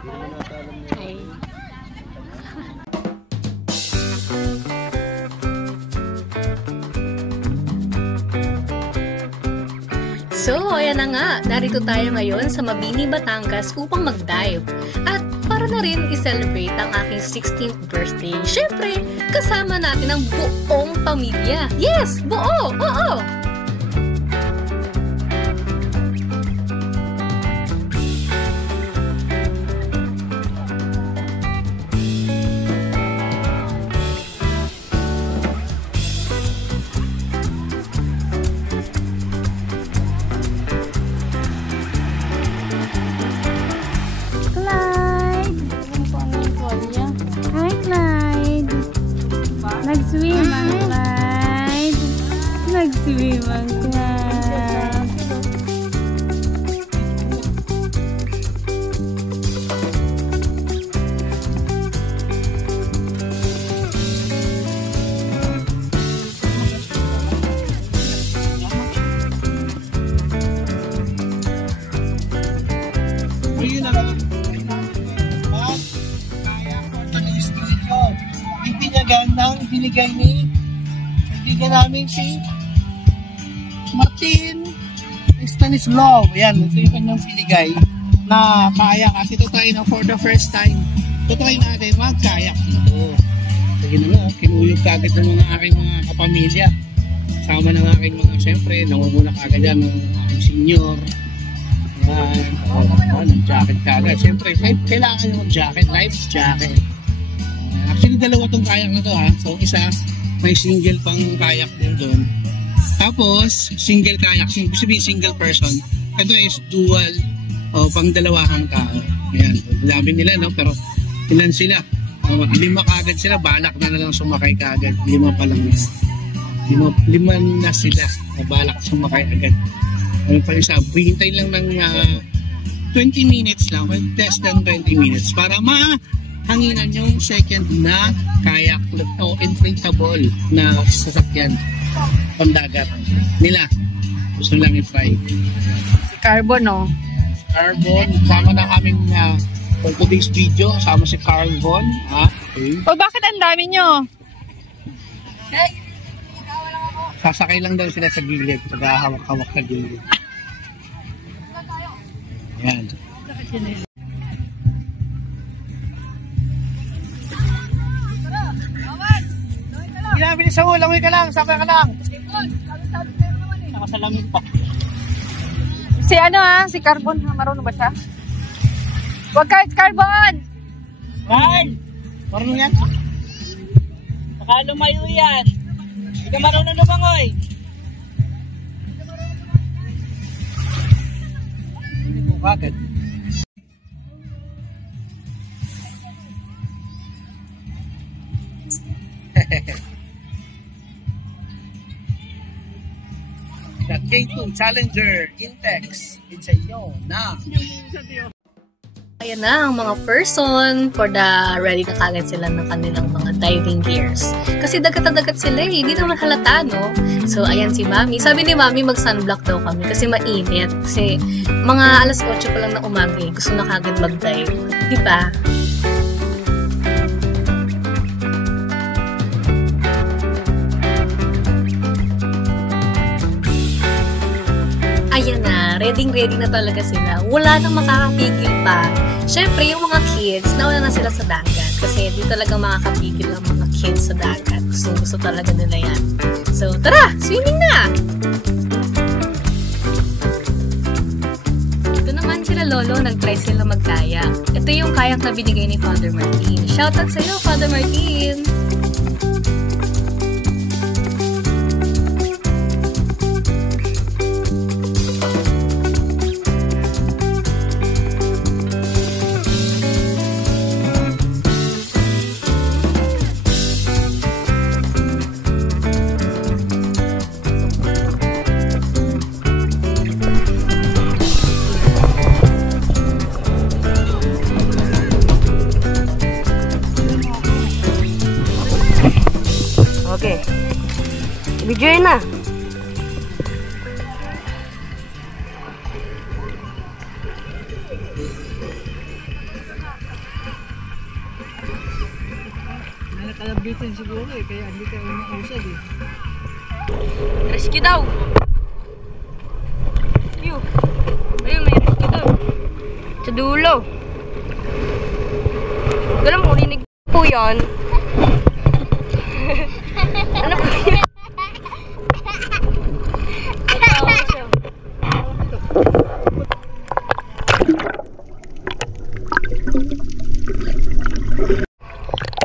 Ay. So, ayan na nga. Narito tayo ngayon sa Mabini, Batangas upang mag-dive. At para na rin i-celebrate ang aking 16th birthday. Syempre, kasama natin ang buong pamilya. Yes! Buo! Oo! Nag-swim ang Clyde. Nag-swim ang Clyde. Ayun na lang. Kaya for today's video, ipinagan ng binigay ni kaibigan namin si Martin Stanislaw. Ayan, ito yung kanyang binigay na kayak. At ito tayo na for the first time. Ito tayo natin mag-kayak dito. Sige na nga, kinuyog kagad ng mga aking mga kapamilya. Sama ng aking mga, siyempre, namumuna kagad yan ng aking senior. Ayan, ng-jacket kagad. Siyempre, kailangan yung mag-jacket, life jacket. Actually, dalawa tong kayak na to ha. So, isa, may single pang kayak din doon. Tapos, single kayak, sabihin single person. Ito is dual o pang dalawahang tao. Ayan, dami nila, no? Pero, ilan sila? 5 kagad sila, balak na lang sumakay kagad. 5 pa lang yan. 5 na sila, balak sumakay agad. Ano pa isa, hintay lang ng 20 minutes lang, less than 20 minutes para hanginan yung second na kayak o inflatable na sasakyan pandagat nila. Gusto lang i-try. Si Carbon, no? Carbon, sama na kaming for today's video, sama si Carbon. Okay. O, bakit ang dami nyo? Sasakay lang daw sila sa gilid, paghahawak-hawak sa gilid. Ayan. Ginabilis sa ulang, ka lang, sakay ka lang. Nakasalamin pa. Si si Carbon, marunong ba siya? Huwag ka, Carbon! Ran! Marunong yan? Baka lumayo yan. Hindi ka marunong lumangoy. Hindi mo kagad. The K2 Challenger Intex. It's a yo na. Ayan na ang mga person for the ready na kagad sila ng kanilang mga diving gears. Kasi dagat na dagat sila eh, hindi naman halata, no? So, ayan si Mami. Sabi ni Mami mag-sunblock daw kami kasi mainit. Kasi mga alas 8 pa lang na umaga eh, gusto na kagad mag-dive. Di ba? Ayan na, ready na talaga sila. Wala nang makakapigil pa. Siyempre, yung mga kids, nauna na sila sa dagat. Kasi di talaga makakapigil ang mga kids sa dagat. Gusto talaga nila yan. So, tara! Swimming na! Ito naman sila Lolo, nag-try sila mag-kayak. Ito yung kayak na binigay ni Father Martin. Shoutout sa'yo, Father Martin! Bitin siguro eh, kaya hindi ka umausad eh. Rescue daw! Rescue! Ayun, may rescue daw. Sa dulo. Alam mo, rinig po yan. Ano po yan? Natawa siya.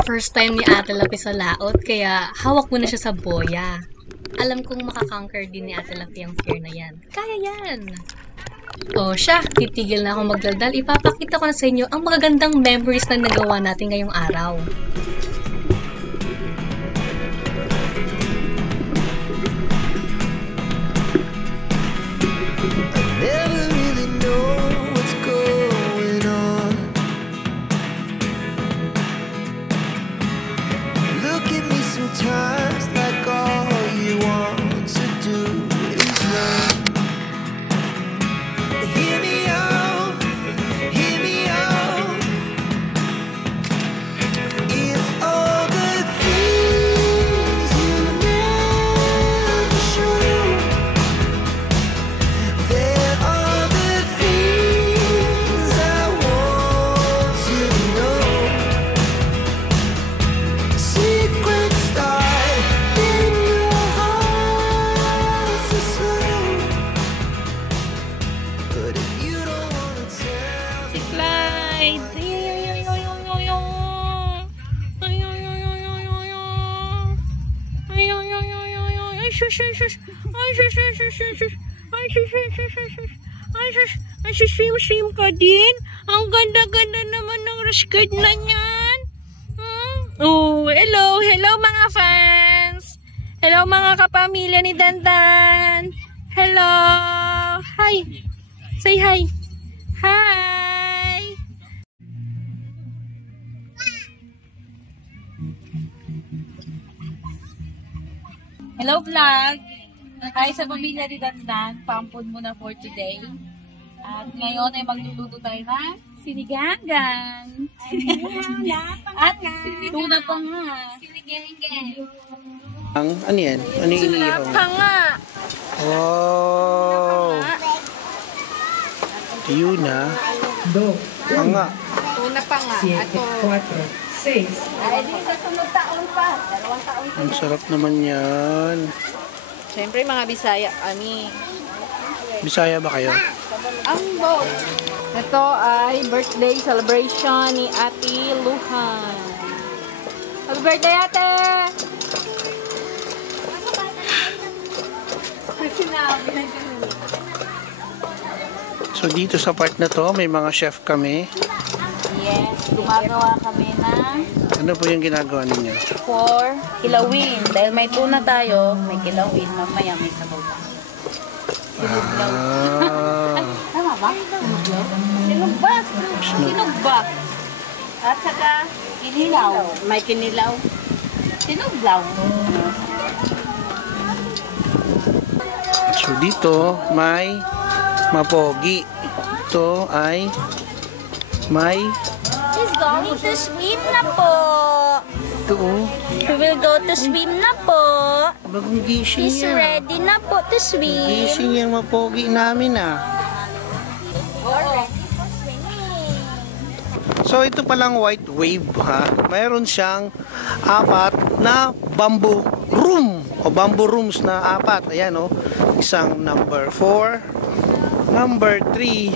First time ni Ate Lapi sa laot, kaya hawak mo na siya sa boya. Alam kong makakonquer din ni Ate Lapi ang fear na yan. Kaya yan! O siya, titigil na akong magdaldal. Ipapakita ko na sa inyo ang magagandang memories na nagawa natin ngayong araw. Sometimes like all you want to do is run. Hear me out, hear me out. If all the things you never show, there are the things I want to know. Secrets start in your heart so slow. But if you don't wanna tell me, Clyde! Ay, swim ka din? Ang ganda-ganda naman ng rash guard na yan. Oh, hello! Hello mga fans! Hello mga kapamilya ni Dandan! Hello! Hi! Say hi! Hi! Hello vlog! Hi sa pamilya ni Dandan, pampun muna for today. At ngayon ay magluluto tayo ng sinigangan. At tuna pa nga. Ano yan? Ano yung inihaw? Hanga! Wow! Tuna. Hanga. Una pa nga. Ato. 4, 6. Ay, di sa sunod taon pa. 2 taon pa. Ang sarap naman yan. Siyempre mga Bisaya kami. Bisaya ba kayo? Ambo! Ito ay birthday celebration ni Ate Luhan. Happy birthday, Ate! So dito sa part na to, may mga chef kami. Yes, gumagawa kami ng Ano po yung ginagawa ninyo? for kilawin. Dahil may tuna tayo, may kilawin. Mamaya may sabaw pa. Ah, Tama ba? Sinugba. Sinugba. At saka kinilaw. May kinilaw. Sinuglaw. so dito may mapogi. Ito ay may He's going to swim na po. ito oh. We will go to swim na po. Bagong gising He's yan. ready na po to swim. Gising yung mapogi namin ah. So ito palang white wave ha. Mayroon siyang 4 na bamboo room o bamboo rooms na 4. Ayan oh. Isang number 4, number 3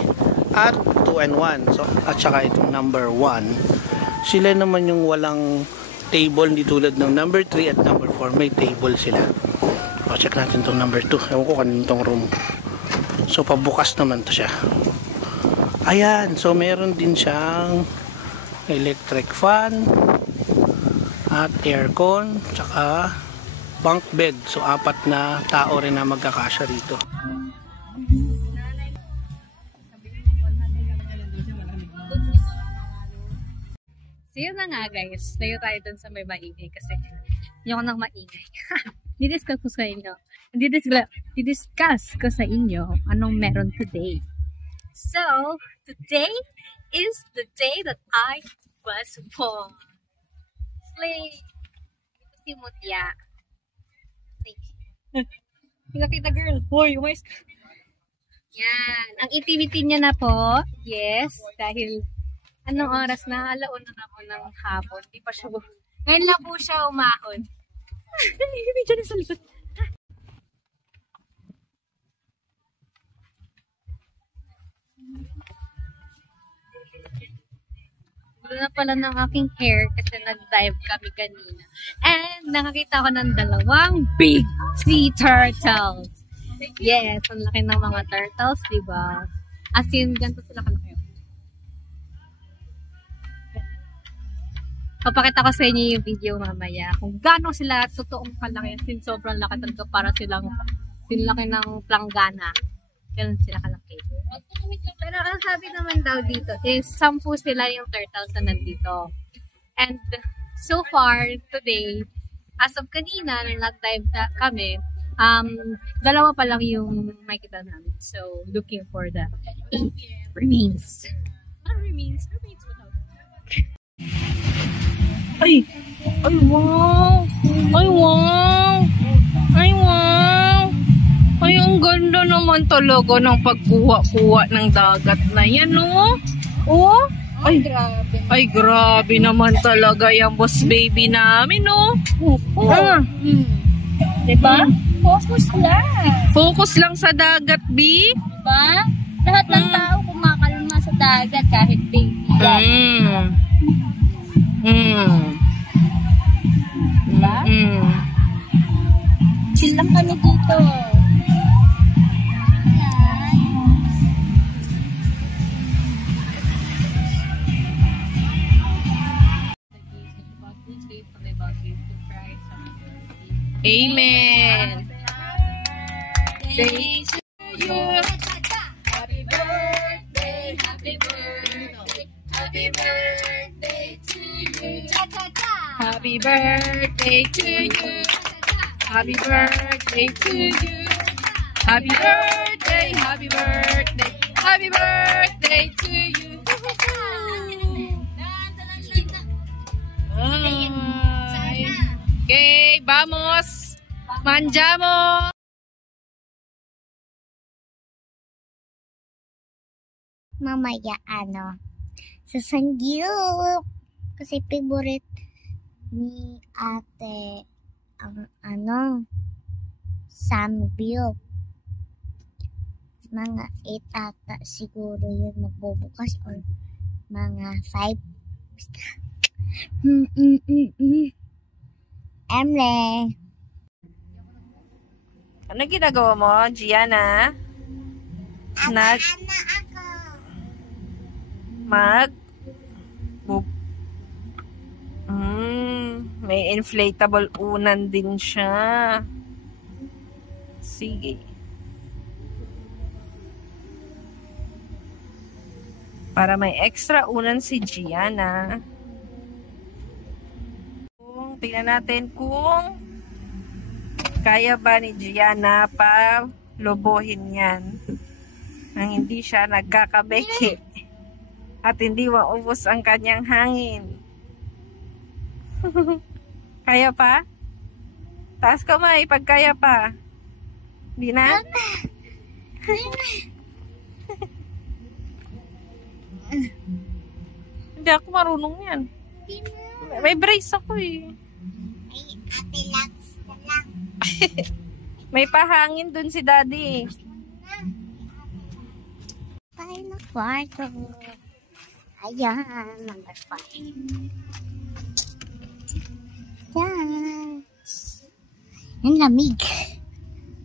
at 2 and 1. So at saka itong number 1. Sila naman yung walang table hindi tulad ng number 3 at number 4. May table sila. O check natin itong number 2. Ewan ko kanino itong room. So pabukas naman to siya. Ayan, so meron din siyang electric fan at aircon, tsaka bunk bed. So 4 na tao rin na magkakasya rito. So yun na nga guys, tayo tayo dun sa may maingay kasi yung nang maingay. Didiscuss ko sa inyo. Didiscuss ko sa inyo anong meron today. So, today is the day that I was born. Slay! si Mutya. Kita girl. Hoy, umayos ka. Yan. Ang activity niya na po, yes, dahil anong oras na? Alauna na po ng hapon. Di pa siya ngayon lang po siya umahon. Medyo na sa likod. Gulo na pala ng aking hair kasi nag-dive kami kanina. And nakakita ko ng dalawang big sea turtles. Yes, ang laki ng mga turtles, diba? As in, ganito sila kalaki. Papakita ko sa inyo yung video mamaya kung gaano sila totoong kalaki. As in, sobrang laki talaga para silang laki ng planggana. Ganun sila kalaki. Pero ang sabi naman daw dito is 10 sila yung turtles na nandito. And so far, today, as of kanina, nung nag-dive kami, 2 pa lang yung makita namin. So, looking for the remains. Remains without. Ay! Ay, wow! Ay, wow! Ay, wow! Ay, ang ganda naman talaga ng pagkuha-kuha ng dagat na yan, no? Oh? Ay, grabe. Ay, grabe naman talaga yung boss baby namin, no? Diba? Focus lang. Focus lang sa dagat, B. Diba? Lahat ng tao kumakalma sa dagat kahit baby yan. Diba? Chill lang kami dito. Amen. Day to you. Happy birthday, happy birthday, happy birthday to you. Happy birthday to you. Happy birthday to you. Happy birthday, happy birthday, happy birthday to you. Ay. Okay, vamos. Manjamo. Mamaya sa Sangyup kasi favorite ni ate ang Samgyup. Mga 8 ata siguro yun magbubukas or mga 5. Basta. Emre. Ano ginagawa mo, Gianna? May inflatable unan din siya. Sige. Para may extra unan si Gianna. Tingnan natin kung kaya ba ni Gianna pa lobohin yan nang hindi siya nagkakabeke at hindi maubos ang kanyang hangin. Kaya pa? Taas kamay pag kaya pa. Hindi na? Hindi ako marunong yan. May brace ako eh. Ate Lax na lang. May pahangin dun si Daddy. Tayo na kwarto. Ayan, number 5. Yes. Yung lamig.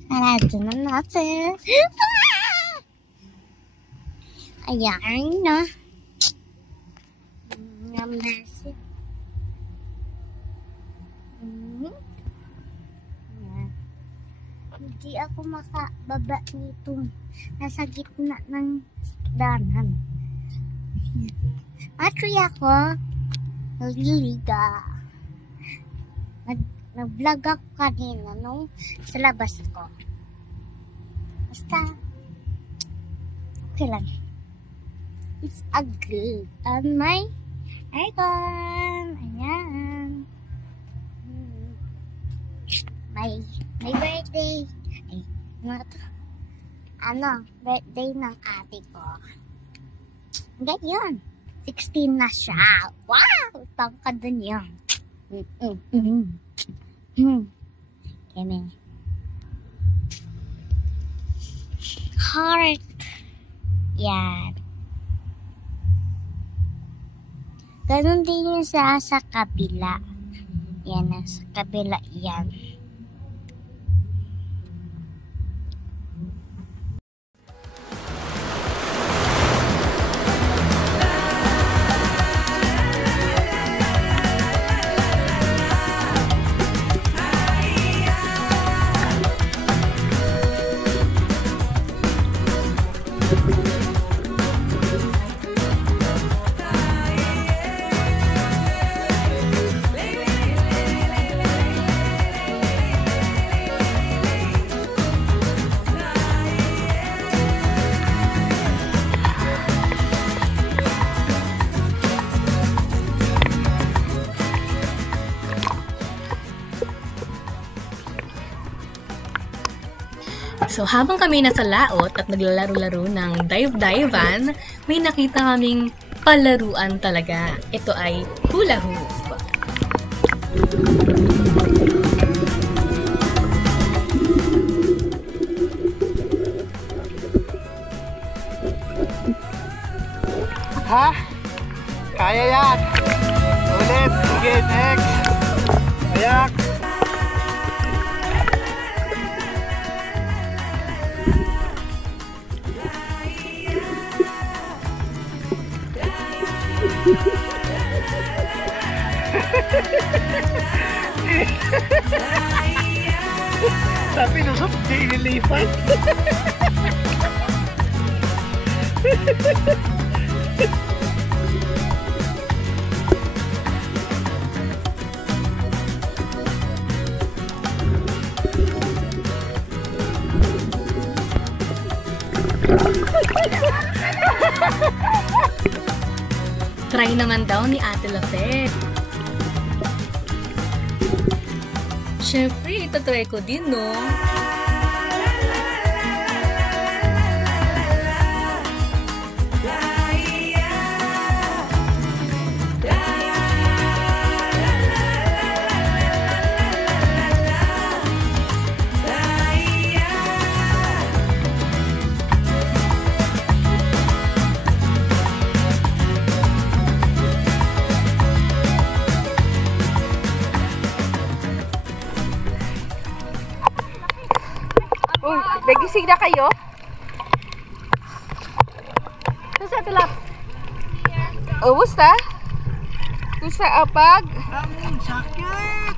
Sarado na natin. Ayan na. Number 6. Hindi ako makababa nito. Nasa gitna ng danan. Actually ako, nagliliga. Nag-vlog ako kanina nung sa labas ako. Basta, okay lang. It's a good on my aircon. Ayan. ay may birthday. Ay, birthday ng ate ko. Ganyan. 16 na siya. Wow! Tangkad na niya. Kami. Heart. Yan. Ganon din yung sa kabila. Yan, sa kabila yan. So, habang kami nasa laot at naglalaro-laro ng dive-divean, may nakita kaming palaruan talaga. Ito ay hula hoop. Ha? Kaya yan! Ulit! Sige, next! Ayak! Sabi nusot, di inilipat. Try naman daw ni Ate Lafet. Siyempre, itatry ko din, no? Uy, nagising na kayo? Kumusta tulap? Kumusta? Kumusta apag? Sakit!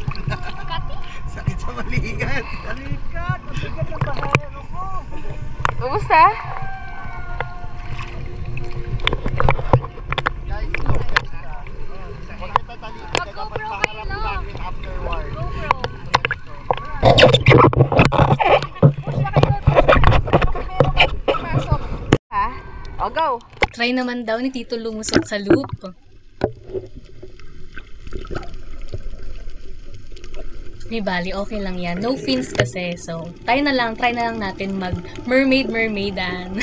Sakit sa balikat! Balikat! Mabigat ang bahayan ako! Kumusta? Mag-GoPro kayo, no? GoPro. Ha? O, go! Try naman daw ni Tito lumusot sa loop. Di bali, okay lang yan. No fins kasi. So, try na lang natin mag mermaidan.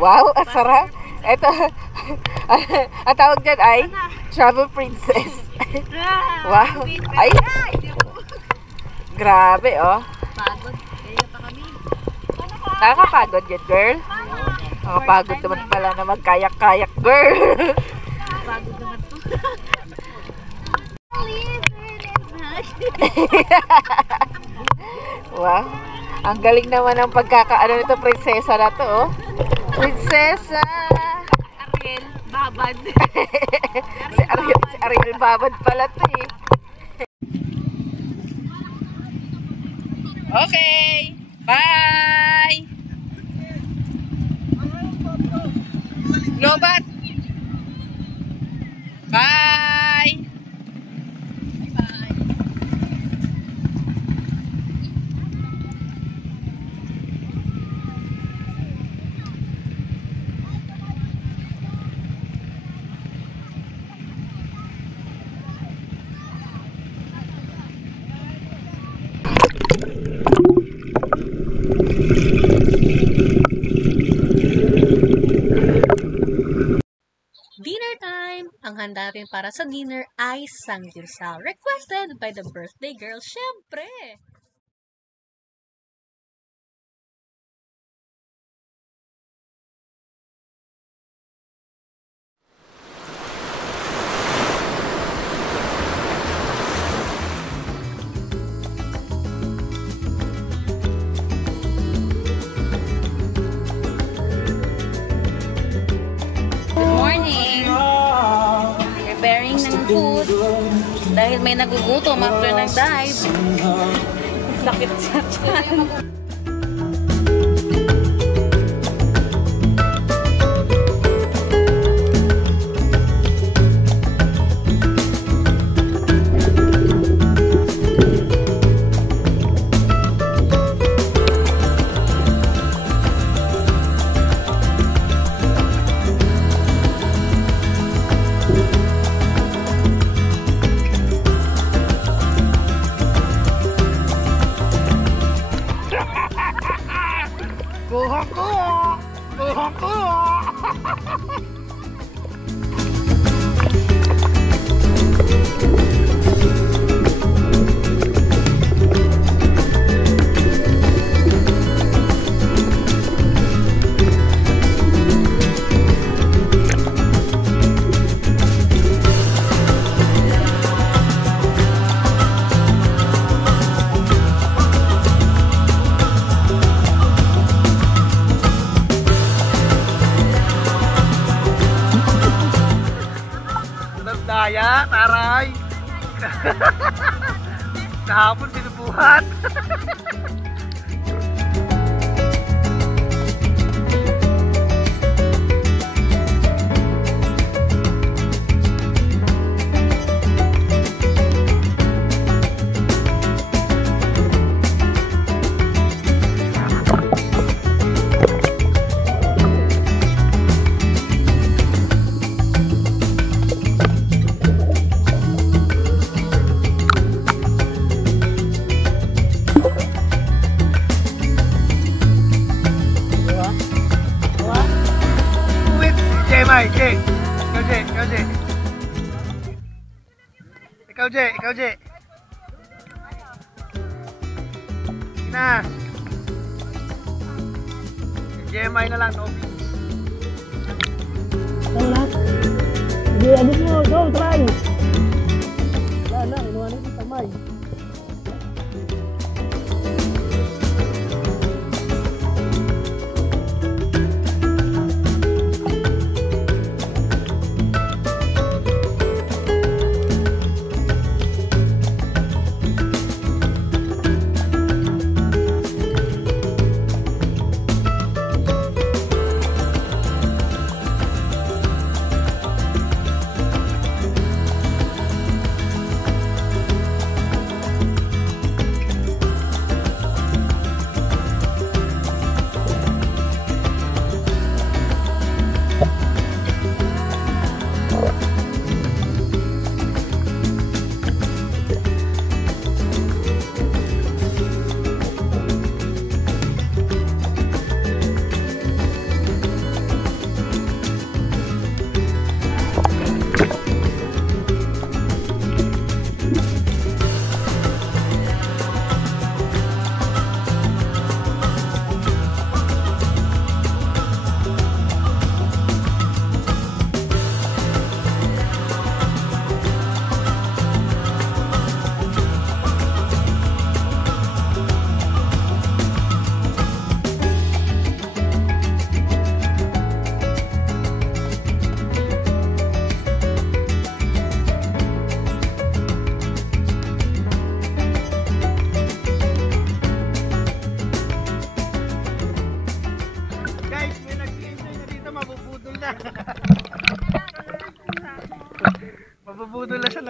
Wow, ang sarap. Ito, ang tawag dyan ay Travel Princess. Wow. Ay, grabe, oh. Pagod. Kaya pa kami. Nakakapagod yan, girl. Nakakapagod naman pala na magkayak-kayak, girl. Pagod naman to. Wow. Ang galing naman ng pagkakaano nito, prinsesa na to, oh. Prinsesa! Ariel, babad. si Ariel babad pala to, eh. Okay! Bye! Lobat! Bye! Dinner time! Ang handa rin para sa dinner ay sanggyeopsal, requested by the birthday girl, syempre! Preparing ng food dahil may nagugutom after ng dive. Sakit sa tiyan. Daya, taray. Kahapon binubuhat. Ikaw, Jay. Na. GMI na lang, no? Wala. Hindi, abot mo. Go, try. Wala, inuha na yung tamay.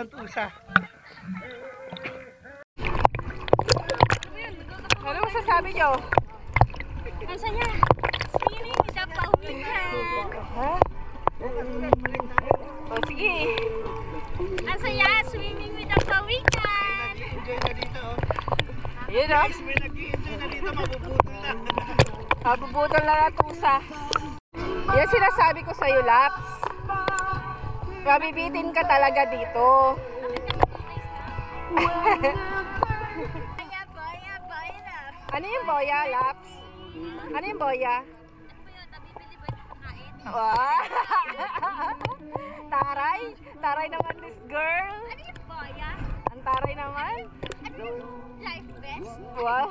ng tusa. Ano masasabi nyo? Ang saya. Swimming with the pawikan. Ha? O sige. Ang saya. Swimming with the pawikan. Enjoy na dito, oh. Yun o. May nag-i-enjoy na dito, mabubutol na. Mabubutol na ng tusa. Yan sinasabi ko sa'yo, Laps. Mabibitin ka talaga dito. Ano yung boya, Laps? Ano yung boya? Wow. Taray? Taray naman this girl. Ano yung boya? Ang taray naman. Ano yung life vest? Wow.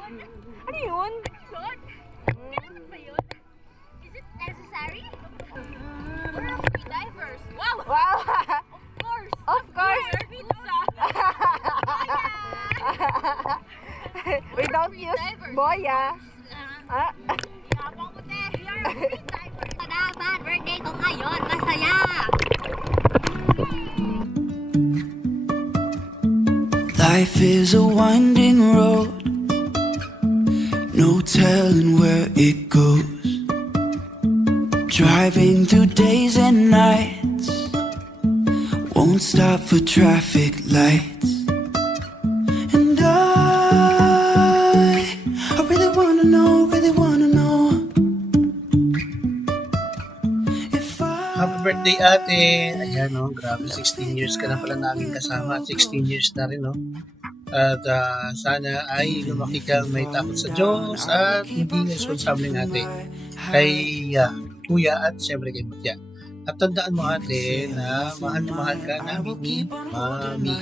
Ano yun? Lord? Kailangan ba yun? Is it necessary? We're free divers. Wow! Wow. Of course! Of course. We don't use boya. Ah. Yabang ko, te. We are free divers. Salamat! Birthday ko ngayon! Masaya! Life is a winding road, no telling where it goes. Driving through days and nights, won't stop for traffic lights. And I really wanna know if Happy birthday, ate! Ayan, no? Grabe, 16 years ka na pala namin kasama. 16 years na rin, no? At sana ay lumaki kang may takot sa Diyos at hindi responsable ate kay kuya at siyempre kay Mutya. At tandaan mo, ate, na mahal ka namin ni Mami.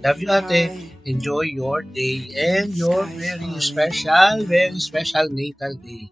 Love you, ate. Enjoy your day and your very special natal day.